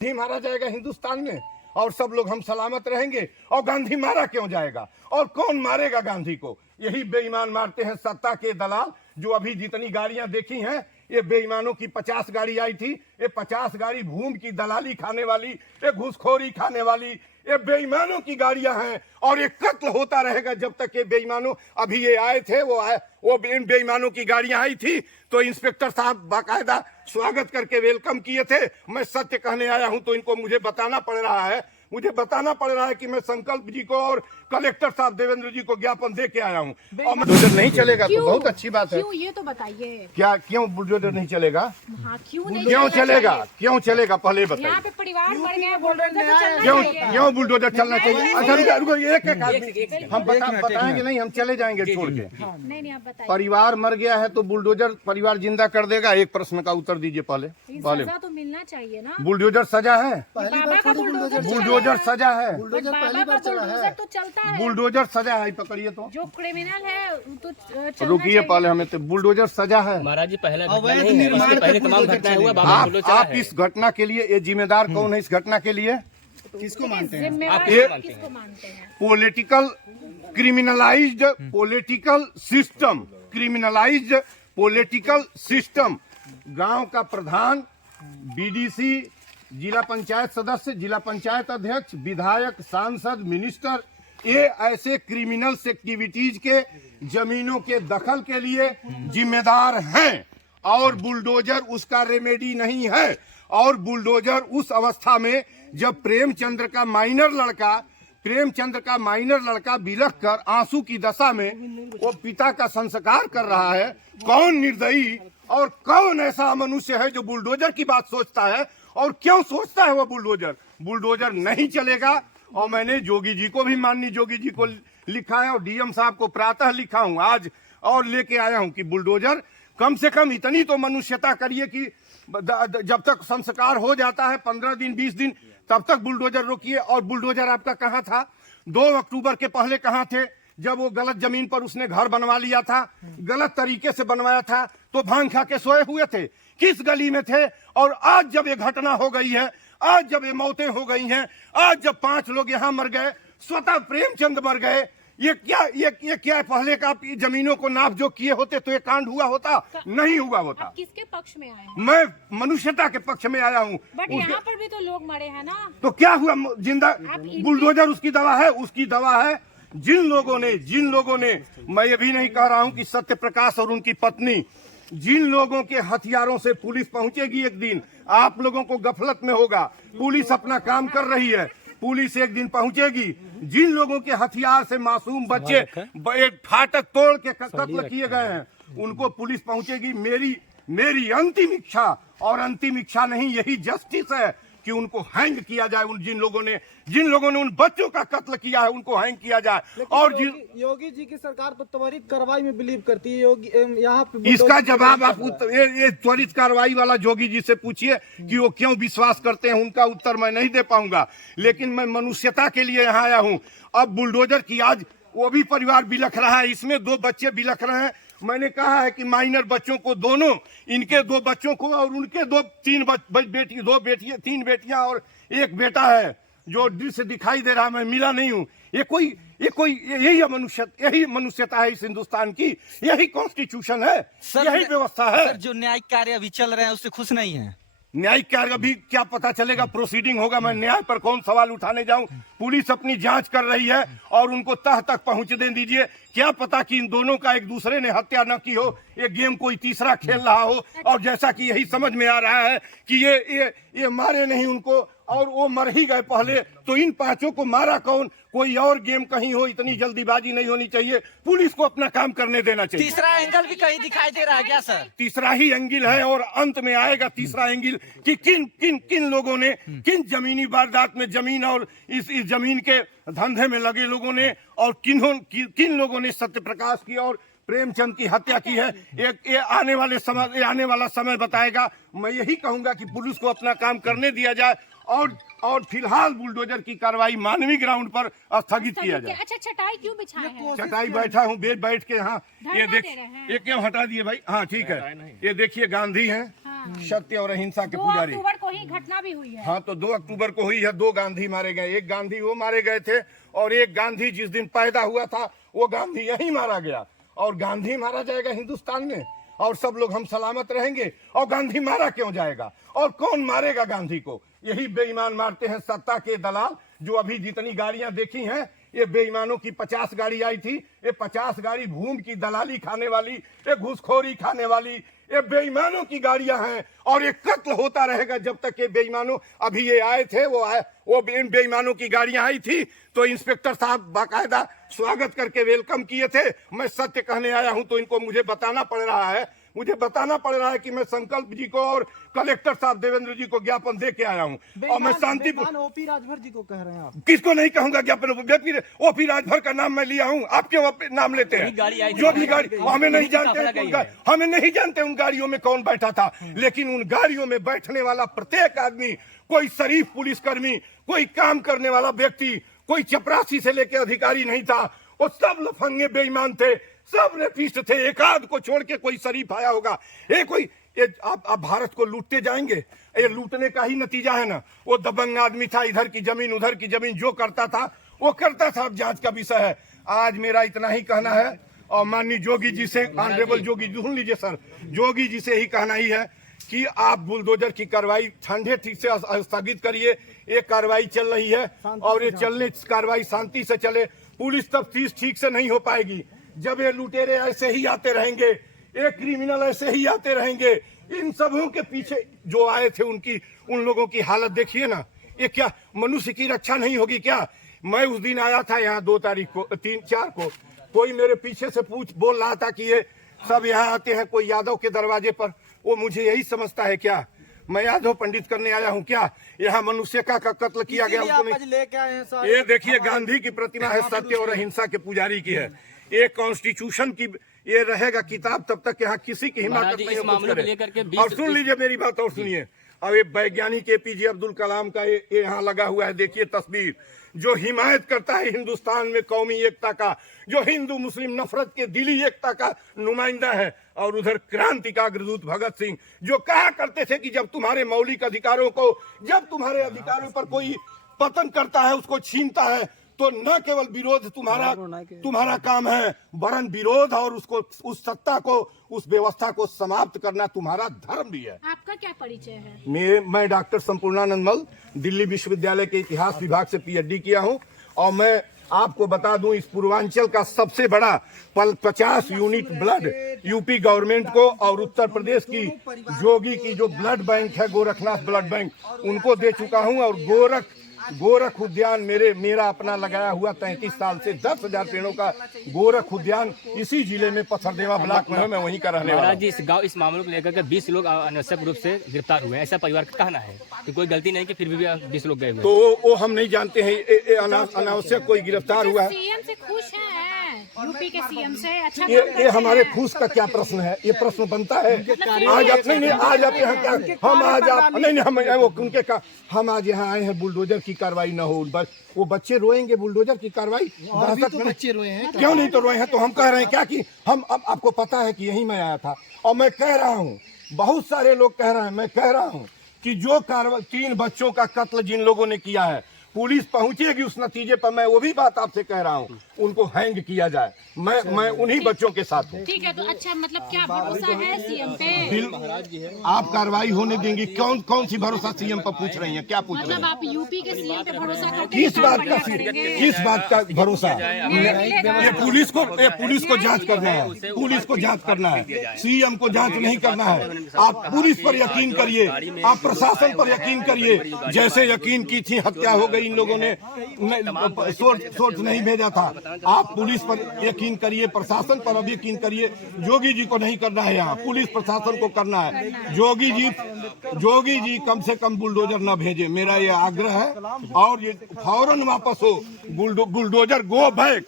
गांधी मारा जाएगा हिंदुस्तान में और सब लोग हम सलामत रहेंगे। और गांधी मारा क्यों जाएगा और कौन मारेगा गांधी को? यही बेईमान मारते हैं सत्ता के दलाल। जो अभी जितनी गाड़ियां देखी हैं, ये बेईमानों की 50 गाड़ी आई थी। ये 50 गाड़ी भूमि की दलाली खाने वाली, ये घूसखोरी खाने वाली, ये बेईमानों की गाड़ियां हैं। और ये कत्ल होता रहेगा जब तक ये बेईमानों, अभी ये आए थे, वो बेईमानों की गाड़ियां आई थी तो इंस्पेक्टर साहब बाकायदा स्वागत करके वेलकम किए थे। मैं सत्य कहने आया हूं तो इनको मुझे बताना पड़ रहा है कि मैं संकल्प जी को और कलेक्टर साहब देवेंद्र जी को ज्ञापन दे के आया हूँ। और बुलडोजर नहीं चलेगा तो बहुत अच्छी बात है। क्यों, ये तो बताइए। क्या क्यों बुलडोजर नहीं चलेगा? हाँ, क्यों चलेगा पहले बताइए। यहाँ पे परिवार मर गया, बुलडोजर तो चलना क्यों चाहिए। बुलडोजर चलना चाहिए? अच्छा रुको, एक आदमी हम बताएंगे नहीं, हम चले जाएंगे छोड़ के। नहीं आप बताइए। परिवार मर गया है तो बुलडोजर परिवार जिंदा कर देगा? एक प्रश्न का उत्तर दीजिए पहले। सजा तो मिलना चाहिए ना। बुलडोजर सजा है? बाबा का बुलडोजर सजा है? बुलडोजर तो चलता है। बुलडोजर सजा है, पकड़िए तो। जो क्रिमिनल है तो चलना रुकिए चाहिए। पहले, हमें तो बुलडोजर सजा है। महाराज जी पहला घटना नहीं है, इसके पहले तमाम घटना हुआ। बाबा बोलो चला आप है। इस घटना के लिए ये जिम्मेदार कौन है? इस घटना के लिए किसको मानते हैं? किसको मानते हैं? Political criminalised political system. गांव का प्रधान, बीडीसी, जिला पंचायत सदस्य, जिला पंचायत अध्यक्ष, विधायक, सांसद, मिनिस्टर, ये ऐसे क्रिमिनल्स एक्टिविटीज के जमीनों के दखल के लिए जिम्मेदार हैं। और बुलडोजर उसका रेमेडी नहीं है। और बुलडोजर उस अवस्था में जब प्रेमचंद्र का माइनर लड़का बिलख कर आंसू की दशा में वो पिता का संस्कार कर रहा है, कौन निर्दयी और कौन ऐसा मनुष्य है जो बुलडोजर की बात सोचता है? और क्यों सोचता है वो बुलडोजर नहीं चलेगा। और मैंने जोगी जी को भी, माननीय जोगी जी को लिखा है और डीएम साहब को प्रातः लिखा हूं आज, और लेके आया हूं कि बुलडोजर कम से कम इतनी तो मनुष्यता करिए कि जब तक संस्कार हो जाता है 15 दिन 20 दिन, तब तक बुलडोजर रोकिए। और बुलडोजर आपका कहाँ था 2 अक्टूबर के पहले? कहाँ थे जब वो गलत जमीन पर उसने घर बनवा लिया था, गलत तरीके से बनवाया था तो भांग खा के सोए हुए थे? किस गली में थे? और आज जब ये घटना हो गई है, आज जब ये मौतें हो गई हैं, आज जब 5 लोग यहाँ मर गए, स्वतः प्रेमचंद मर गए, ये क्या पहले का जमीनों को नाप जो किए होते तो ये कांड हुआ होता? नहीं हुआ होता। आप किसके पक्ष में आए हैं? मैं मनुष्यता के पक्ष में आया हूँ। बट यहाँ पर भी तो लोग मरे हैं ना। तो क्या हुआ? जिंदा बुलडोजर उसकी दवा है। जिन लोगों ने मैं ये भी नहीं कह रहा हूँ कि सत्य प्रकाश और उनकी पत्नी, जिन लोगों के हथियारों से पुलिस पहुंचेगी एक दिन, आप लोगों को गफलत में होगा, पुलिस अपना काम कर रही है, पुलिस एक दिन पहुंचेगी। जिन लोगों के हथियार से मासूम बच्चे एक फाटक तोड़ के कत्ल किए गए हैं, उनको पुलिस पहुंचेगी। मेरी अंतिम इच्छा नहीं, यही जस्टिस है कि उनको हैंग किया जाए। जिन लोगों ने उन बच्चों का कत्ल किया है उनको हैंग किया जाए। और योगी जी की सरकार तो त्वरित कार्रवाई में बिलीव करती है। योगी यहाँ पे इसका जवाब आप ये त्वरित कार्रवाई वाला जोगी जी से पूछिए कि वो क्यों विश्वास करते हैं। उनका उत्तर मैं नहीं दे पाऊंगा, लेकिन मैं मनुष्यता के लिए यहाँ आया हूँ। अब बुलडोजर की आज वो भी परिवार बिलख रहा है, इसमें 2 बच्चे बिलख रहे हैं। मैंने कहा है कि माइनर बच्चों को, दोनों इनके 2 बच्चों को और उनके 2-3 बेटी, 2 बेटियां, 3 बेटियां और 1 बेटा है जो दृश्य दिखाई दे रहा है। मैं मिला नहीं हूँ। यही मनुष्यता है इस हिंदुस्तान की, यही कॉन्स्टिट्यूशन है, यही व्यवस्था है। सर, जो न्यायिक कार्य अभी चल रहे हैं उससे खुश नहीं है? न्यायिक कार्य अभी क्या पता चलेगा, प्रोसीडिंग होगा। मैं न्याय पर कौन सवाल उठाने जाऊं? पुलिस अपनी जांच कर रही है और उनको तह तक पहुंचने दीजिए। क्या पता कि इन दोनों का एक दूसरे ने हत्या न की हो, ये गेम कोई तीसरा खेल रहा हो। और जैसा कि यही समझ में आ रहा है कि ये मारे नहीं उनको और वो मर ही गए पहले, तो इन 5 को मारा कौन? कोई और गेम कहीं हो। इतनी जल्दीबाजी नहीं होनी चाहिए, पुलिस को अपना काम करने देना चाहिए। तीसरा एंगल भी कहीं दिखाई दे रहा है क्या सर? तीसरा ही एंगल है और अंत में आएगा तीसरा एंगल कि किन लोगों ने, किन जमीनी वारदात में, जमीन और इस जमीन के धंधे में लगे लोगों ने, और किन लोगों ने सत्य प्रकाश की और प्रेमचंद की हत्या की है। ये आने वाला समय बताएगा। मैं यही कहूंगा कि पुलिस को अपना काम करने दिया जाए और फिलहाल बुलडोजर की कार्रवाई मानवीय ग्राउंड पर स्थगित किया जाए। अच्छा, चटाई क्यों बिछाए हैं? चटाई बैठा हूँ बैठ के। हाँ ये देख, ये क्यों हटा दिए भाई? हाँ ठीक है, ये देखिए गांधी हैं, सत्य और अहिंसा के 2 पुजारी। अक्टूबर को ही घटना भी हुई है। हाँ, तो 2 अक्टूबर को हुई है। 2 गांधी मारे गए, एक गांधी वो मारे गए थे और एक गांधी जिस दिन पैदा हुआ था वो गांधी यहीं मारा गया। और गांधी मारा जाएगा हिंदुस्तान में और सब लोग हम सलामत रहेंगे। और गांधी मारा क्यों जाएगा और कौन मारेगा गांधी को? यही बेईमान मारते हैं सत्ता के दलाल। जो अभी जितनी गाड़ियां देखी हैं, ये बेईमानों की 50 गाड़ी आई थी। ये 50 गाड़ी भूमि की दलाली खाने वाली, ये घूसखोरी खाने वाली, ये बेईमानों की गाड़ियां हैं। और ये कत्ल होता रहेगा जब तक ये बेईमानों, अभी ये आए थे, वो इन बेईमानों की गाड़ियां आई थी तो इंस्पेक्टर साहब बाकायदा स्वागत करके वेलकम किए थे। मैं सत्य कहने आया हूं तो इनको मुझे बताना पड़ रहा है कि मैं संकल्प जी को और कलेक्टर साहब देवेंद्र जी को ज्ञापन दे के आया हूं। और मैं शांतिपूर्ण ओपी राजभर जी को कह रहे हैं आप? किसको नहीं कहूंगा ज्ञापन? ओपी राजभर का नाम मैं लिया हूं, आप क्यों नाम लेते हैं? जो भी गाड़ी, हमें नहीं जानते उन गाड़ियों में कौन बैठा था। लेकिन उन गाड़ियों में बैठने वाला प्रत्येक आदमी, कोई शरीफ पुलिसकर्मी, कोई काम करने वाला व्यक्ति, कोई चपरासी से लेकर अधिकारी नहीं था। वो सब लफंगे बेईमान थे, सब रेपिस्ट थे। एक आध को छोड़ के कोई शरीफ आया होगा। आप भारत को लूटते जाएंगे, ये लूटने का ही नतीजा है ना। वो दबंग आदमी था, इधर की जमीन उधर की जमीन जो करता था वो करता था। अब जांच का विषय है। आज मेरा इतना ही कहना है और माननीय जोगी जी से, ऑनरेबल जोगी, सुन लीजिए सर, जोगी जी से ही कहना ही है कि आप बुलडोजर की कार्रवाई ठंडे ठीक से स्थगित करिए। ये कार्रवाई चल रही है और ये कार्रवाई शांति से चले। पुलिस तफ्तीश ठीक से नहीं हो पाएगी जब ये लुटेरे ऐसे ही आते रहेंगे, ये क्रिमिनल ऐसे ही आते रहेंगे। इन सबों के पीछे जो आए थे उन लोगों की हालत देखिए ना। ये क्या मनुष्य की रक्षा नहीं होगी क्या? मैं उस दिन आया था यहाँ 2 तारीख को, 3-4 को, कोई मेरे पीछे से बोल रहा था कि ये सब यहाँ आते हैं कोई यादव के दरवाजे पर। वो मुझे यही समझता है क्या? मैं यादव पंडित करने आया हूँ क्या? यहाँ मनुष्य का कत्ल किया गया उसको नहीं। ये देखिए गांधी की प्रतिमा है, सत्य और अहिंसा के पुजारी की है। ये कॉन्स्टिट्यूशन की ये रहेगा किताब तब तक यहाँ किसी की हिम्मत नहीं है। और सुन लीजिए मेरी बात और सुनिए। अब ये वैज्ञानिक APJ अब्दुल कलाम का ये यहाँ लगा हुआ है, देखिए तस्वीर, जो हिमायत करता है हिंदुस्तान में कौमी एकता का, जो हिंदू मुस्लिम नफरत के दिली एकता का नुमाइंदा है। और उधर क्रांति का अग्रदूत भगत सिंह, जो कहा करते थे कि जब तुम्हारे मौलिक अधिकारों को, जब तुम्हारे अधिकारों पर कोई पतन करता है, उसको छीनता है, तो न केवल विरोध तुम्हारा काम है, वरन विरोध और उसको, उस सत्ता को, उस व्यवस्था को समाप्त करना तुम्हारा धर्म भी है। आपका क्या परिचय है? मैं डॉक्टर संपूर्णानंद मल, दिल्ली विश्वविद्यालय के इतिहास विभाग से PhD किया हूं। और मैं आपको बता दूं, इस पूर्वांचल का सबसे बड़ा 50 यूनिट ब्लड यूपी गवर्नमेंट को और उत्तर प्रदेश की जोगी की जो ब्लड बैंक है, गोरखनाथ ब्लड बैंक, उनको दे चुका हूं। और गोरख उद्यान मेरा अपना लगाया हुआ 33 साल से 10,000 पेड़ों का गोरख उद्यान इसी जिले में पथरदेवा ब्लॉक में है। मैं वहीं का रहने वाला हूं। इस मामले को लेकर के 20 लोग अनावश्यक रूप से गिरफ्तार हुए हैं, ऐसा परिवार का कहना है कि कोई गलती नहीं कि फिर भी 20 लोग गए हुए। तो वो हम नहीं जानते हैं अनावश्यक कोई गिरफ्तार हुआ है। सीएम से खुश हैं? यूपी के सीएम से अच्छा ये हमारे खुश का क्या प्रश्न है? ये प्रश्न बनता है? आज आप नहीं आज आप यहाँ क्या, हम आज आप नहीं हम वो उनके का, हम आज यहाँ आए हैं बुलडोजर की कार्रवाई न हो। बस वो बच्चे रोएंगे बुलडोजर की कार्रवाई? तो बच्चे रोए हैं, क्यों नहीं तो रोए हैं? तो हम कह रहे हैं क्या कि हम, अब आपको पता है कि यही मैं आया था और मैं कह रहा हूँ, बहुत सारे लोग कह रहे हैं, मैं कह रहा हूँ कि जो कार्रवाई 3 बच्चों का कत्ल जिन लोगों ने किया है, पुलिस पहुंचेगी उस नतीजे पर। मैं वो भी बात आपसे कह रहा हूँ, उनको हैंग किया जाए। मैं उन्हीं बच्चों के साथ हूँ। ठीक है, तो अच्छा मतलब क्या भरोसा है सीएम पे? आप कार्रवाई होने देंगी? कौन सी भरोसा सीएम पर पूछ रही हैं? क्या पूछ रही मतलब हैं? आप यूपी के सीएम पे भरोसा करते हैं? किस बात का भरोसा? ये पुलिस को जांच करना है, पुलिस को जांच करना है, सीएम को जांच नहीं करना है। आप पुलिस पर यकीन करिए, आप प्रशासन पर यकीन करिए। जैसे यकीन की थी, हत्या हो गई, इन लोगों ने सोर्स नहीं भेजा था। आप पुलिस पर यकीन करिए, प्रशासन पर अब यकीन करिए। जोगी जी को नहीं करना है, यहाँ पुलिस प्रशासन को करना है। जोगी जी कम से कम बुलडोजर न भेजे, मेरा ये आग्रह है। और ये फौरन वापस हो बुलडोजर, गो बैक।